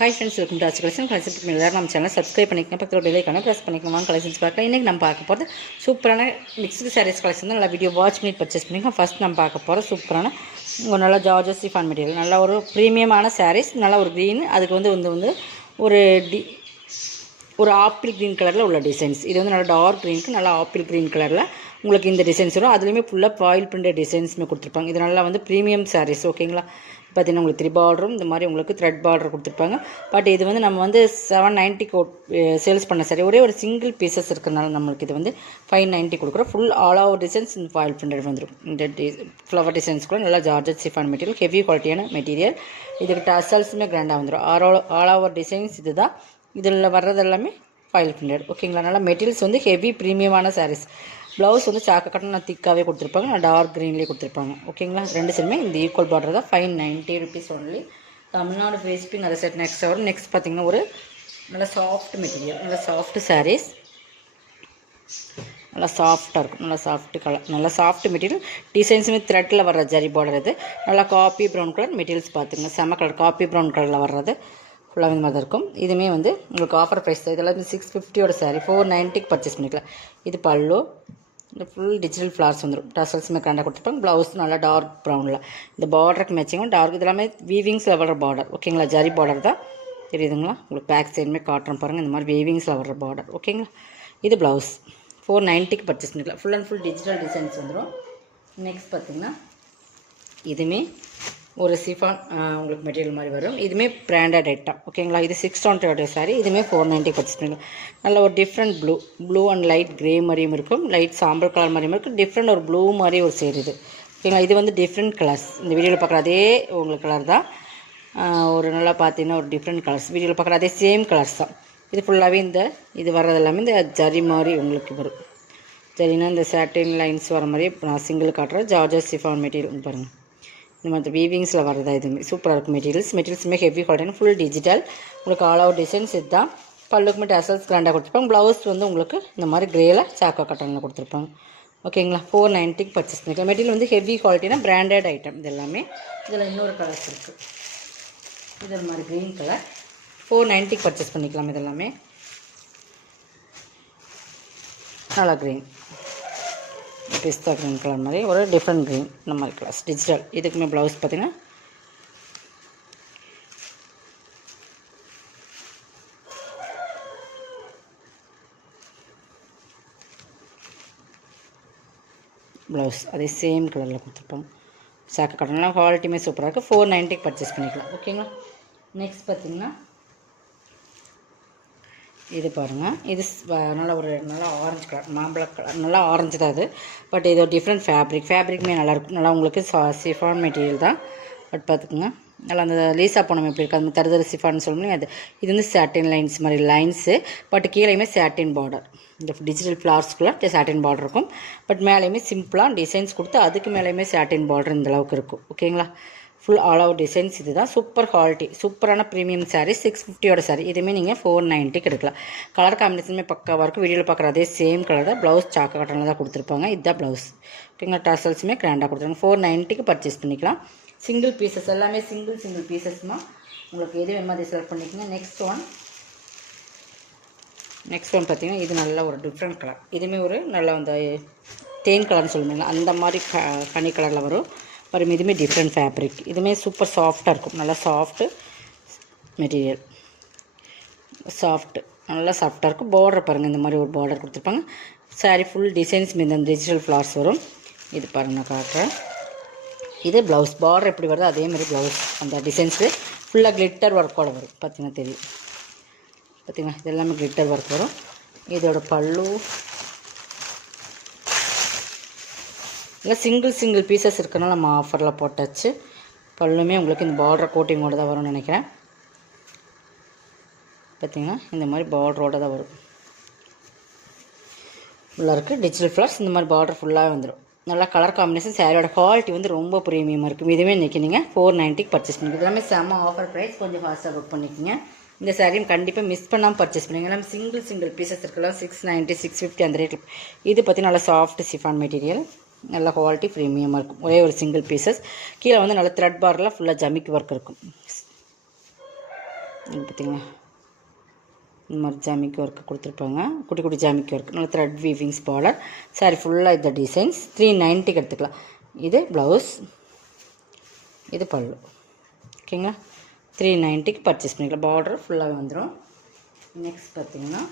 Hi friends, welcome to Aachi collections. எல்லாரும் நம்ம channel subscribe பண்ணிக்கணும், பக்கத்தில் பெல் ஐக்கானை ப்ரெஸ் பண்ணிக்கணும். வாங்க கலெக்ஷன்ஸ் பார்க்கலாம். இன்றைக்கி நம்ம பார்க்க போகிறது சூப்பரான மிக்ஸ்டு சாரீஸ் கலெக்ஷன் தான். நல்லா வீடியோ வாட்ச் பண்ணி பர்ச்சேஸ் பண்ணிக்கலாம். ஃபஸ்ட் நம்ம பார்க்க போகிற சூப்பரான ஒரு நல்லா ஜார்ஜஸ் சிஃபான் மெட்டீரியல், நல்லா ஒரு ப்ரீமியமான சாரீஸ், நல்லா ஒரு க்ரீன், அதுக்கு வந்து ஒரு ஒரு ஆப்பிள் க்ரீன் கலரில் உள்ள டிசைன்ஸ். இது வந்து நல்லா டார்க் க்ரீனுக்கு நல்லா ஆப்பிள் க்ரீன் கலரில் உங்களுக்கு இந்த டிசைன்ஸ் வரும். அதுலேயுமே ஃபுல்லாக ஃபாயில் பிரிண்டட் டிசைன்ஸுமே கொடுத்துருப்பாங்க. இது நல்லா வந்து ப்ரீமியம் சாரீஸ். ஓகேங்களா, பார்த்தீங்கன்னா உங்களுக்கு 3 பார்டரும் இந்த மாதிரி உங்களுக்கு த்ரெட் பார்டர் கொடுத்துருப்பாங்க. பட் இது வந்து நம்ம வந்து 790 சேல்ஸ் பண்ண சாரி, ஒரே ஒரு சிங்கிள் பீசஸ் இருக்கிறதுனால நம்மளுக்கு இது வந்து 590 கொடுக்குறோம். ஃபுல் ஆல் ஓவர் டிசைன்ஸ் இந்த ஃபாயில் பிரிண்டட் வந்துடும். இந்த ஃப்ளவர் டிசைன்ஸ் கூட நல்லா ஜார்ஜட் சிஃபான் மெட்டீரியல், ஹெவி குவாலிட்டியான மெட்டீரியல். இதுக்கு டசல்ஸுமே கிராண்டாக வந்துடும். ஆல் ஓவர் டிசைன்ஸ் இது தான். இதில் வர்றது எல்லாமே ஃபாயில் பிரிண்டட். ஓகேங்களா, நல்லா மெட்டீரியல்ஸ் வந்து ஹெவி ப்ரீமியமான சாரீஸ். ப்ளவுஸ் வந்து சாக்க கட்டணும் திக்காகவே கொடுத்துருப்பாங்க, நான் டார்க் க்ரீன்லேயே கொடுத்துருப்பாங்க. ஓகேங்களா, ரெண்டு சைடுமே இந்த ஈக்குவல் பார்டர் தான். 590 ருபீஸ் ஒன்லி. தமிழ்நாடு ஃபேஸ்பிங் அதை செட் நெக்ஸ்ட் வரும். நெக்ஸ்ட் பார்த்திங்கன்னா ஒரு நல்ல சாஃப்ட் மெட்டீரியல், நல்ல சாஃப்ட் சாரீஸ், நல்லா சாஃப்டாக இருக்கும். நல்லா சாஃப்ட் கலர், நல்லா சாஃப்ட் மெட்டீரியல். டிசைன்ஸுமே த்ரெட்டில் வர்ற ஜரி பார்டர். இது நல்லா காப்பி ப்ரௌன் கலர் மெட்டீரியல்ஸ் பார்த்துங்க. செம கலர் காப்பி ப்ரௌன் கலரில் வர்றது ஃபுல்லாக இந்த மாதிரி தான் இருக்கும். இதுவுமே வந்து உங்களுக்கு ஆஃபர் ப்ரைஸ் தான். இதெல்லாம் 650 சாரீ 490 பர்ச்சேஸ் பண்ணிக்கலாம். இது பல்லு, இந்த ஃபுல் டிஜிட்டல் ஃப்ளார்ஸ் வந்துடும். டசல்ஸுமே கரெண்டாக கொடுத்துருப்பாங்க. ப்ளவுஸ் நல்லா டார்க் ப்ரௌனில் இந்த பார்டருக்கு மேட்சிங்கும் டார்க். இது எல்லாமே வீவிங்ஸில் வர்ற பார்டர். ஓகேங்களா, ஜரி பார்டர் தான் தெரியுதுங்களா உங்களுக்கு. பேக் சைடுமே காட்டுறோம் பாருங்கள், இந்த மாதிரி வீவிங்ஸில் வர்ற பார்டர். ஓகேங்களா, இது ப்ளவுஸ் 490 பர்ச்சேஸ் பண்ணிக்கலாம். Full and full digital designs வந்துடும். நெக்ஸ்ட் பார்த்திங்கன்னா இதுவுமே ஒரு சிஃபான் உங்களுக்கு மெட்டீரியல் மாதிரி வரும். இதுவுமே பிராண்டட் ஐட்டம். ஓகேங்களா, இது 620 சாரி. இதுவுமே 490 பர்ச்சேஸ் பண்ணிக்கலாம். நல்ல ஒரு different blue and light grey மாதிரியும் இருக்கும், லைட் சாம்பல் கலர் மாதிரியும் இருக்கும். டிஃப்ரெண்ட் ஒரு ப்ளூ மாதிரி ஒரு சேர் இது. ஓகேங்களா, இது வந்து டிஃப்ரெண்ட் கலர்ஸ். இந்த வீடியோவில் பார்க்குற அதே உங்களுக்கு கலர் தான். ஒரு நல்லா பார்த்தீங்கன்னா ஒரு டிஃப்ரெண்ட் கலர்ஸ். வீடியோவில் பார்க்குற அதே சேம் கலர்ஸ் தான். இது ஃபுல்லாகவே இது வர்றது எல்லாமே இந்த ஜரி மாதிரி உங்களுக்கு வரும். சரின்னா இந்த சாட்டின் லைன்ஸ் வர மாதிரி நான் சிங்கிள் காட்டுறேன். ஜார்ஜஸ் சிஃபான் மெட்டீரியல் பாருங்கள். இந்த மாதிரி வீவிங்ஸில் வரதா. இதுவுமே சூப்பராக இருக்கும். மெட்டீரியல்ஸுமே ஹெவி குவாலிட்டியான ஃபுல் டிஜிட்டல். உங்களுக்கு ஆல் ஓவர் டிசைன்ஸ் இதுதான். பல்லுக்குமே டசல்ஸ் கிராண்டாக கொடுத்துருப்பாங்க. ப்ளவுஸ் வந்து உங்களுக்கு இந்த மாதிரி கிரேயில் சாக்கோ கட்டனில் கொடுத்துருப்பாங்க. ஓகேங்களா, 490 பர்ச்சேஸ் பண்ணிக்கலாம். மெட்டீரியல் வந்து ஹெவி குவாலிட்டினா பிராண்டட் ஐட்டம். இது எல்லாமே. இதில் இன்னொரு கலர்ஸ் இருக்குது. இது மாதிரி க்ரீன் கலர் 490 பர்ச்சேஸ் பண்ணிக்கலாம். இது எல்லாமே நல்லா க்ரீன், பிஸ்தா க்ரீன் கலர் மாதிரி ஒரு டிஃப்ரெண்ட் க்ரீன். இந்த மாதிரி கலர்ஸ் டிஜிட்டல். இதுக்குமே ப்ளவுஸ் பார்த்திங்கன்னா ப்ளவுஸ் அதே சேம் கலரில் கொடுத்துருப்போம். சாக்கு காட்டன்லாம் குவாலிட்டியுமே சூப்பராக இருக்குது. 490 பர்ச்சேஸ் பண்ணிக்கலாம். ஓகேங்களா, நெக்ஸ்ட் பார்த்திங்கன்னா இது பாருங்கள். இது நல்லா ஒரு நல்லா ஆரஞ்சு கலர், மாம்பழ கலர், நல்லா ஆரஞ்சு தான் அது. பட் இது ஒரு டிஃப்ரெண்ட் ஃபேப்ரிக்குமே நல்லாயிருக்கும். நல்லா உங்களுக்கு சிஃபான் மெட்டீரியல் தான். பட் பார்த்துக்குங்க, நல்லா அந்த லீஸா போனோம் எப்படி இருக்குது, அந்த தருதர சிஃபான்னு சொல்லணும். இது வந்து சாட்டின் லைன்ஸ் மாதிரி லைன்ஸு. பட் கீழேயுமே சாட்டின் பார்டர். இந்த டிஜிட்டல் ஃப்ளார்ஸ்குள்ளே சாட்டின் பார்டர் இருக்கும். பட் மேலேயுமே சிம்பிளாக டிசைன்ஸ் கொடுத்து அதுக்கு மேலேயுமே சாட்டின் பார்டர் இந்தளவுக்கு இருக்கும். ஓகேங்களா, ஃபுல் ஆல் ஓவர் டிசைன்ஸ். இது தான் சூப்பர் குவாலிட்டி, சூப்பரான ப்ரீமியம் சாரீ. 650 சாரீ. இதுவுமே நீங்கள் 490 எடுக்கலாம். கலர் காம்பினேஷனுமே பக்காவாக இருக்கும். வீடியோவில் பார்க்குற அதே சேம் கலர் தான். ப்ளவுஸ் சாக்க கட்டனில் தான் கொடுத்துருப்பாங்க. இதுதான் ப்ளவுஸ். ஓகேங்களா, டசல்ஸுமே கிராண்டாக கொடுத்துருக்காங்க. 490 பர்ச்சேஸ் பண்ணிக்கலாம். சிங்கிள் பீசஸ் எல்லாமே சிங்கிள் பீசஸ்மா. உங்களுக்கு எது வேணுமோ அதை செலக்ட் பண்ணிக்கோங்க. நெக்ஸ்ட் ஒன் பார்த்தீங்கன்னா இது நல்ல ஒரு டிஃப்ரெண்ட் கலர். இதுவுமே ஒரு நல்ல அந்த தேன் கலர்னு சொல்லுவாங்க, அந்த மாதிரி கனி கலரில் வரும். பாருங்கள், இதுவுமே டிஃப்ரெண்ட் ஃபேப்ரிக். இதுவுமே சூப்பர் சாஃப்டாக இருக்கும். நல்லா சாஃப்ட்டு மெட்டீரியல், நல்லா சாஃப்டாக இருக்கும். பார்டர் பாருங்கள், இந்த மாதிரி ஒரு பார்டர் கொடுத்துருப்பாங்க. சாரீ ஃபுல் டிசைன்ஸ் இந்த டிஜிட்டல் ஃப்ளார்ஸ் வரும். இது பாருங்கள், நான் காட்டுறேன். இது ப்ளவுஸ். பார்டர் எப்படி வருதோ அதே மாதிரி ப்ளவுஸ் அந்த டிசைன்ஸு ஃபுல்லாக கிளிட்டர் ஒர்க்கோடு வரும். பார்த்திங்கன்னா தெரியும். பார்த்திங்கன்னா இது எல்லாமே கிளிட்டர் ஒர்க் வரும். இதோட பல்லு இல்லை சிங்கிள் பீசஸ் இருக்கனால நம்ம ஆஃபரில் போட்டாச்சு. பல்லுமே உங்களுக்கு இந்த பார்டர் கோட்டிங்கோடு தான் வரும்னு நினைக்கிறேன். பார்த்திங்கன்னா இந்த மாதிரி பார்டரோடு தான் வரும். ஃபுல்லாக இருக்குது டிஜிட்டல் ஃப்ளார்ஸ். இந்த மாதிரி பார்டர் ஃபுல்லாக வந்துடும். நல்லா கலர் காம்பினேஷன். சாரியோட குவாலிட்டி வந்து ரொம்ப ப்ரீமியமாக இருக்கும். இதுவே இன்றைக்கி நீங்கள் 490 பர்ச்சேஸ் பண்ணிக்கலாம். எல்லாமே செம்ம ஆஃபர் ப்ரைஸ். கொஞ்சம் ஃபாஸ்ட்டாக புக் பண்ணிக்கோங்க. இந்த சாரியும் கண்டிப்பாக மிஸ் பண்ணாமல் பர்ச்சேஸ் பண்ணிங்க. எல்லாமே சிங்கிள் பீசஸ் இருக்கலாம். 690 650 அந்த ரேட்டில். இது பார்த்திங்கன்னா நல்லா சாஃப்ட் சிஃபான் மெட்டீரியல், நல்ல குவாலிட்டி ப்ரீமியமாக இருக்கும். ஒரே ஒரு சிங்கிள் பீசஸ். கீழே வந்து நல்ல த்ரெட் பார்டரில் ஃபுல்லாக ஜமிக்கு ஒர்க் இருக்கும். இது பார்த்திங்களா இந்த மாதிரி ஜாமிக்கி ஒர்க்கு கொடுத்துருப்பாங்க, குட்டி குட்டி ஜாமிக்கி ஒர்க், நல்லா த்ரெட் வீவிங்ஸ் பார்டர். சாரி ஃபுல்லாக இந்த டிசைன்ஸ் 390க்கு எடுத்துக்கலாம். இது ப்ளவுஸ், இது பல்லு. ஓகேங்களா, 390க்கு பர்ச்சேஸ் பண்ணிக்கலாம். பார்டர் ஃபுல்லாகவே வந்துடும். நெக்ஸ்ட் பார்த்திங்கன்னா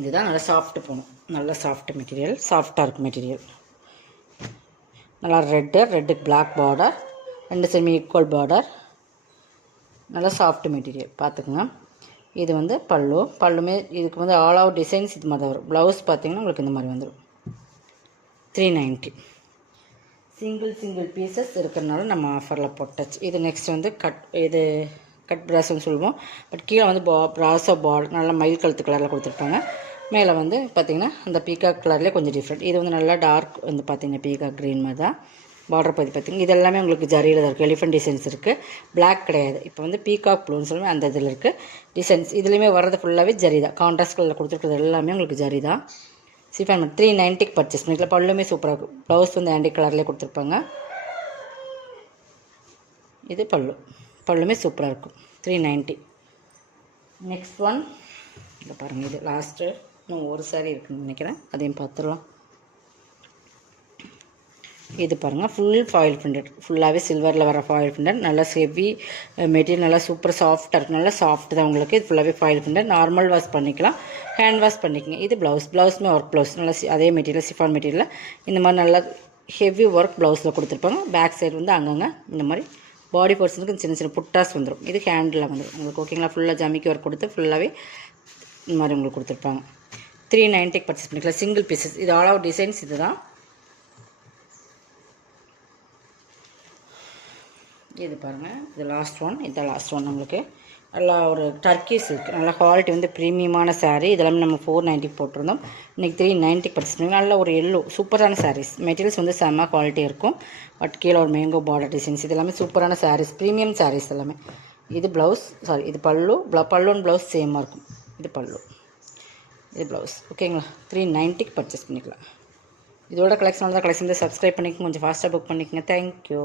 இதுதான் நல்லா சாஃப்ட்டு போகணும், நல்லா சாஃப்ட் மெட்டீரியல், சாஃப்டாக இருக்கும் மெட்டீரியல். நல்லா ரெட்டுக்கு black border, 2 semi equal border, நல்லா சாஃப்ட் மெட்டீரியல் பார்த்துக்குங்க. இது வந்து பல்லுமே இதுக்கு வந்து ஆல் அவுட் டிசைன்ஸ் இது மாதிரி தான் வரும். ப்ளவுஸ் பார்த்திங்கன்னா உங்களுக்கு இந்த மாதிரி வந்துடும். 390 சிங்கிள் பீசஸ் இருக்கிறதுனால நம்ம ஆஃபரில் போட்டாச்சு. இது நெக்ஸ்ட் வந்து கட் ப்ராஸ்ன்னு சொல்லுவோம். பட் கீழே வந்து ப்ராஸோ பார்டர் நல்லா மயில் கழுத்து கலரில் கொடுத்துருப்பாங்க. மேலே வந்து பார்த்திங்கன்னா அந்த பீகாக் கலர்லேயே கொஞ்சம் டிஃப்ரெண்ட். இது வந்து நல்லா டார்க் வந்து பார்த்திங்கன்னா பீகாக் க்ரீன் மாதிரி தான் பார்டர் பற்றி பார்த்திங்கன்னா. இது எல்லாமே உங்களுக்கு ஜரியில் தான் இருக்குது. எலிஃபென்ட் டிசைன்ஸ் இருக்குது, பிளாக் கிடையாது. இப்போ வந்து பீகாக் ப்ளூன்னு சொல்லுவேன், அந்த இதில் இருக்குது டிசைன்ஸ். இதுலேயுமே வர்றது ஃபுல்லாகவே ஜரி தான். கான்ட்ராஸ்ட் கலரில் கொடுத்துருக்குறது எல்லாமே உங்களுக்கு ஜரி தான். சிஃபான் 390க்கு பர்ச்சேஸ் பண்ணிக்கலாம். பல்லுமே சூப்பராக இருக்கும். ப்ளவுஸ் வந்து ஆண்டி கலர்லேயே கொடுத்துருப்பாங்க. இது பல்லுமே சூப்பராக இருக்கும். 390. நெக்ஸ்ட் ஒன் இதை பாருங்கள். இது லாஸ்ட்டு இன்னும் ஒரு சாரி இருக்குதுன்னு நினைக்கிறேன், அதையும் பார்த்துடலாம். இது பாருங்கள், ஃபுல் ஃபாயில் பிரிண்டட், ஃபுல்லாகவே சில்வரில் வர ஃபாயில் பிரிண்டட். நல்லா ஹெவி மெட்டீரியல், நல்லா சூப்பர் சாஃப்டாக இருக்கும். நல்லா சாஃப்ட் தான் உங்களுக்கு. இது ஃபுல்லாகவே ஃபாயில் பிரிண்டட். நார்மல் வாஷ் பண்ணிக்கலாம், ஹேண்ட் வாஷ் பண்ணிக்கங்க. இது ப்ளவுஸுமே ஒர்க் ப்ளவுஸ், நல்லா அதே மெட்டீரியல் சிஃபான் மெட்டீரியலில் இந்த மாதிரி நல்லா ஹெவி ஒர்க் ப்ளவுஸில் கொடுத்துருப்பாங்க. பேக் சைடு வந்து அங்கங்கே இந்த மாதிரி பாடி போர்ஷனுக்கு சின்ன புட்டாஸ் வந்துடும். இது ஹேண்டில் வந்துடும் உங்களுக்கு. ஓகேங்களா, ஃபுல்லாக ஜமிக்கி ஒர்க் கொடுத்து ஃபுல்லாகவே இந்த மாதிரி உங்களுக்கு கொடுத்துருப்பாங்க. 390க்கு பர்ச்சேஸ் பண்ணிக்கலாம். Single pieces. இது ஆல் அவுட் டிசைன்ஸ் இது தான். இது பாருங்கள், இது லாஸ்ட் ஒன். இதுதான் லாஸ்ட் ஒன். உங்களுக்கு நல்லா ஒரு டர்க்கி சில்க், நல்லா குவாலிட்டி வந்து ப்ரீமியமான சாரீ. இதெல்லாம் நம்ம 490 போட்டிருந்தோம். இன்றைக்கி 390 பர்ச்சேஸ் பண்ணி நல்ல ஒரு எல்லோ சூப்பரான சாரீஸ். மெட்டீரியல்ஸ் வந்து செம்ம குவாலிட்டி இருக்கும். பட் கீழே ஒரு மேங்கோ பார்டர் டிசைன்ஸ். இது எல்லாமே சூப்பரான சாரீஸ், ப்ரீமியம் சாரீஸ் எல்லாமே. இது ப்ளவுஸ், சாரி இது பல்லு அண்ட் ப்ளவுஸ் சேமாக இருக்கும். இது பல்லு, இது ப்ளவுஸ். ஓகேங்களா, 390க்கு பர்ச்சேஸ் பண்ணிக்கலாம். இதோட கலெக்ஷன் தான். கலெக்ஷன் வந்து சப்ஸ்கிரைப் பண்ணிக்கோங்க, கொஞ்சம் ஃபாஸ்ட்டாக புக் பண்ணிக்கோங்க. தேங்க்யூ.